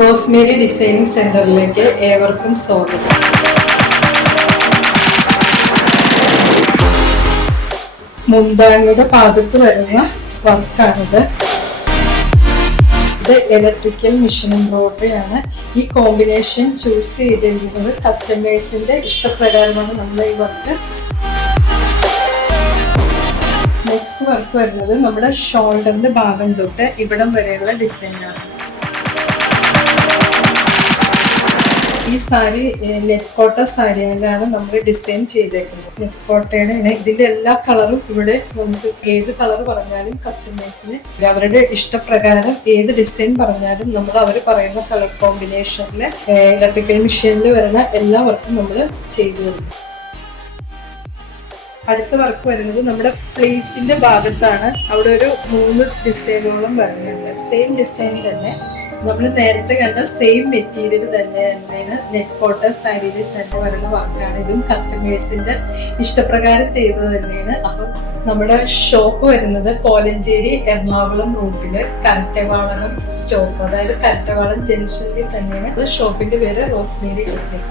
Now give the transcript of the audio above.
Rosemary designing സെന്ററിലേക്ക് ഏവർക്കും സ്വാഗതം. മുന്താണിയുടെ ഭാഗത്ത് വരുന്ന വർക്കാണിത്. ഇത് ഇലക്ട്രിക്കൽ മെഷീൻ എംബ്രോയിഡറി ആണ്. ഈ കോമ്പിനേഷൻ ചൂസ് ചെയ്തിരിക്കുന്നത് കസ്റ്റമേഴ്സിന്റെ ഇഷ്ടപ്രകാരമാണ് നമ്മൾ ഈ വർക്ക്. നെക്സ്റ്റ് വർക്ക് വരുന്നത് നമ്മുടെ ഷോൾഡറിന്റെ ഭാഗം തൊട്ട് ഇവിടം വരെയുള്ള ഡിസൈനാണ്. ഈ സാരി നെറ്റ് കോട്ട സാരിയിലാണ് നമ്മൾ ഡിസൈൻ ചെയ്തേക്കുന്നത്. നെറ്റ് കോട്ടയുടെ ഇതിന്റെ എല്ലാ കളറും ഇവിടെ നമുക്ക് ഏത് കളർ പറഞ്ഞാലും കസ്റ്റമേഴ്സിന് അവരുടെ ഇഷ്ടപ്രകാരം ഏത് ഡിസൈൻ പറഞ്ഞാലും നമ്മൾ അവർ പറയുന്ന കളർ കോമ്പിനേഷനിൽ ഇലക്ട്രിക്കൽ മെഷീനിൽ വരുന്ന എല്ലാ വർക്കും നമ്മൾ ചെയ്തു തരും. അടുത്ത വർക്ക് വരുന്നത് നമ്മുടെ ഫ്ലീറ്റിന്റെ ഭാഗത്താണ്. അവിടെ ഒരു 3 ഡിസൈനുകളും വരുന്നുണ്ട്. സെയിം ഡിസൈൻ തന്നെ നമ്മൾ നേരത്തെ കണ്ട സെയിം മെറ്റീരിയൽ തന്നെയാണ് നെറ്റ് കോട്ട സാരിയിൽ തന്നെ വരുന്ന വർക്കാണ്. ഇതും കസ്റ്റമേഴ്സിന്റെ ഇഷ്ടപ്രകാരം ചെയ്തത് തന്നെയാണ്. അപ്പം നമ്മുടെ ഷോപ്പ് വരുന്നത് കോലഞ്ചേരി എറണാകുളം റൂട്ടില് കരറ്റവാളകം സ്റ്റോപ്പ്, അതായത് കരറ്റവാളം ജംഗ്ഷനിൽ തന്നെയാണ്. ഷോപ്പിന്റെ പേര് റോസ്മേരി ഡിസൈൻ.